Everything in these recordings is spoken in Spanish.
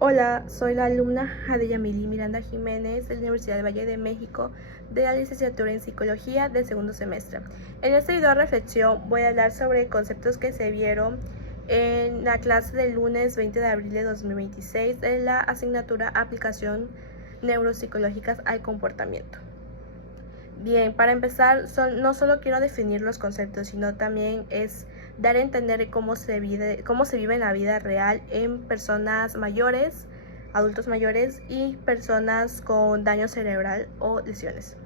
Hola, soy la alumna Jadeyamili Miranda Jiménez de la Universidad del Valle de México de la licenciatura en Psicología del segundo semestre. En este video de reflexión voy a hablar sobre conceptos que se vieron en la clase del lunes 20 de abril de 2026 de la asignatura Aplicación Neuropsicológicas al Comportamiento. Bien, para empezar, no solo quiero definir los conceptos, sino también es dar a entender cómo se vive en la vida real en personas mayores, adultos mayores y personas con daño cerebral o lesiones.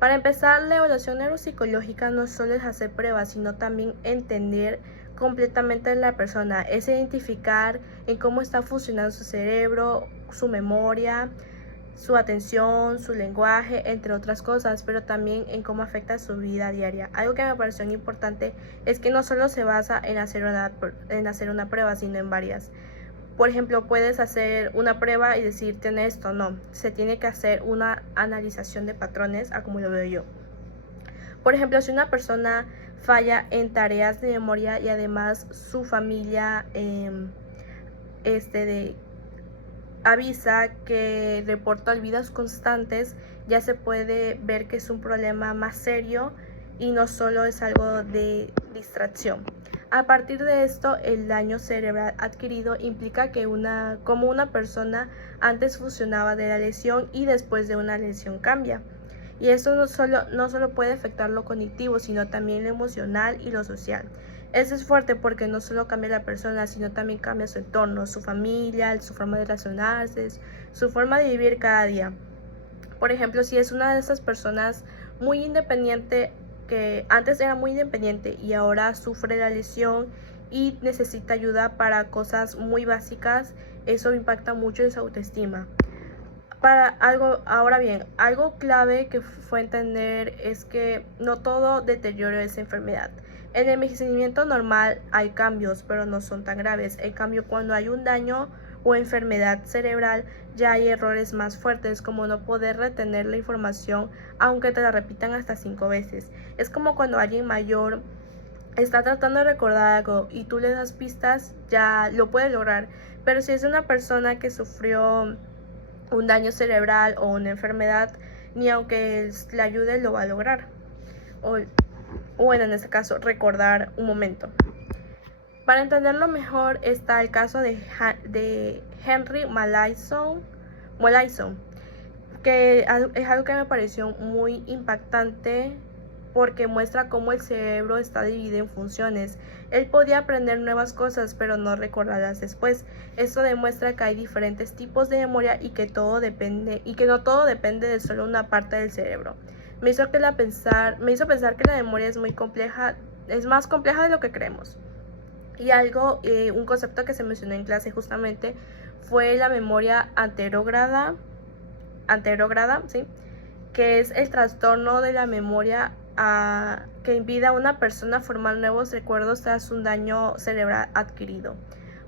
Para empezar, la evaluación neuropsicológica no solo es hacer pruebas, sino también entender completamente a la persona, es identificar en cómo está funcionando su cerebro, su memoria, su atención, su lenguaje, entre otras cosas, pero también en cómo afecta su vida diaria. Algo que me pareció importante es que no solo se basa en hacer una prueba, sino en varias. Por ejemplo, puedes hacer una prueba y decir, tiene esto, no. Se tiene que hacer una analización de patrones, a como lo veo yo. Por ejemplo, si una persona falla en tareas de memoria y además su familia avisa que reporta olvidos constantes, ya se puede ver que es un problema más serio y no solo es algo de distracción. A partir de esto, el daño cerebral adquirido implica que como una persona antes funcionaba de la lesión y después de una lesión cambia. Y esto no solo puede afectar lo cognitivo, sino también lo emocional y lo social. Eso es fuerte porque no solo cambia la persona, sino también cambia su entorno, su familia, su forma de relacionarse, su forma de vivir cada día. Por ejemplo, si es una de esas personas muy independiente, que antes era muy independiente y ahora sufre la lesión y necesita ayuda para cosas muy básicas, eso impacta mucho en su autoestima. Ahora bien, algo clave que fue entender es que no todo deterioro es enfermedad. En el envejecimiento normal hay cambios, pero no son tan graves. En cambio, cuando hay un daño o enfermedad cerebral, ya hay errores más fuertes, como no poder retener la información aunque te la repitan hasta 5 veces. Es como cuando alguien mayor está tratando de recordar algo y tú le das pistas, ya lo puede lograr. Pero si es una persona que sufrió un daño cerebral o una enfermedad, ni aunque le ayude lo va a lograr. O bueno, en este caso, recordar un momento. Para entenderlo mejor está el caso de Henry Molaison, que es algo que me pareció muy impactante porque muestra cómo el cerebro está dividido en funciones. Él podía aprender nuevas cosas, pero no recordarlas después. Esto demuestra que hay diferentes tipos de memoria y que no todo depende de solo una parte del cerebro. Me hizo pensar que la memoria es muy compleja, es más compleja de lo que creemos. Y un concepto que se mencionó en clase justamente fue la memoria anterógrada, ¿sí? Que es el trastorno de la memoria que impide a una persona formar nuevos recuerdos tras un daño cerebral adquirido.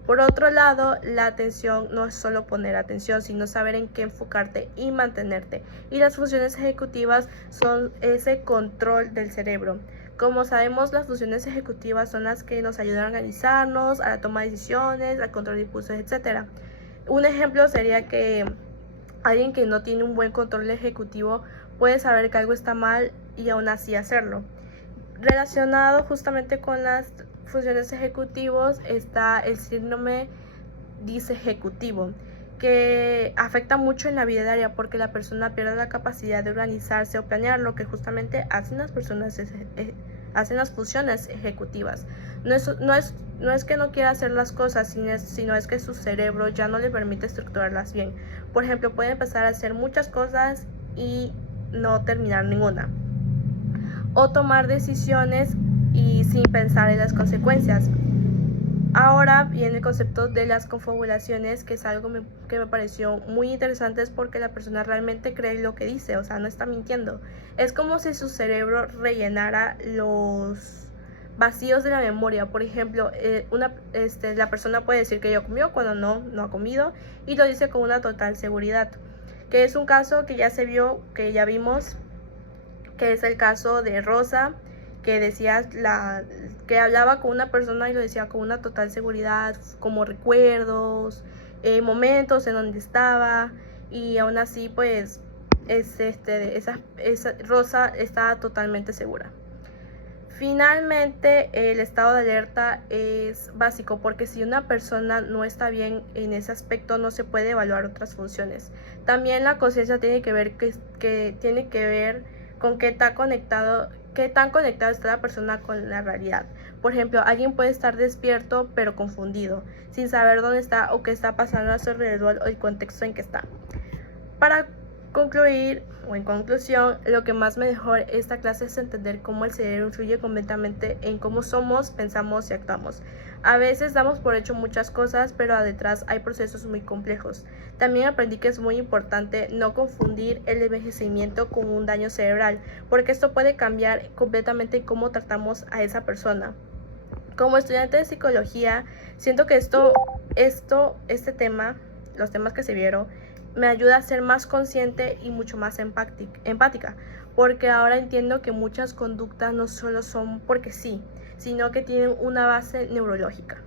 Por otro lado, la atención no es solo poner atención, sino saber en qué enfocarte y mantenerte. Y las funciones ejecutivas son ese control del cerebro. Como sabemos, las funciones ejecutivas son las que nos ayudan a organizarnos, a la toma de decisiones, al control de impulsos, etc. Un ejemplo sería que alguien que no tiene un buen control ejecutivo puede saber que algo está mal y aún así hacerlo. Relacionado justamente con las funciones ejecutivas está el síndrome disejecutivo, que afecta mucho en la vida diaria porque la persona pierde la capacidad de organizarse o planear lo que justamente hacen las personas, hacen las funciones ejecutivas. No es que no quiera hacer las cosas, sino es que su cerebro ya no le permite estructurarlas bien. Por ejemplo, puede empezar a hacer muchas cosas y no terminar ninguna, o tomar decisiones y sin pensar en las consecuencias. Ahora viene el concepto de las confabulaciones, que es algo que me pareció muy interesante, es porque la persona realmente cree lo que dice, o sea, no está mintiendo. Es como si su cerebro rellenara los vacíos de la memoria. Por ejemplo, la persona puede decir que ya comió cuando no ha comido, y lo dice con una total seguridad, que es un caso que ya se vio, que ya vimos, que es el caso de Rosa, que que hablaba con una persona y lo decía con una total seguridad, como recuerdos, momentos en donde estaba, y aún así pues esa Rosa estaba totalmente segura. Finalmente, el estado de alerta es básico porque si una persona no está bien en ese aspecto no se puede evaluar otras funciones. También la conciencia tiene que ver tiene que ver con qué tan conectado está la persona con la realidad. Por ejemplo, alguien puede estar despierto pero confundido, sin saber dónde está o qué está pasando a su alrededor o el contexto en que está. Para concluir, o en conclusión, lo que más me dejó esta clase es entender cómo el cerebro influye completamente en cómo somos, pensamos y actuamos. A veces damos por hecho muchas cosas, pero detrás hay procesos muy complejos. También aprendí que es muy importante no confundir el envejecimiento con un daño cerebral, porque esto puede cambiar completamente cómo tratamos a esa persona. Como estudiante de psicología, siento que este tema, los temas que se vieron, me ayuda a ser más consciente y mucho más empática, porque ahora entiendo que muchas conductas no solo son porque sí, sino que tienen una base neurológica.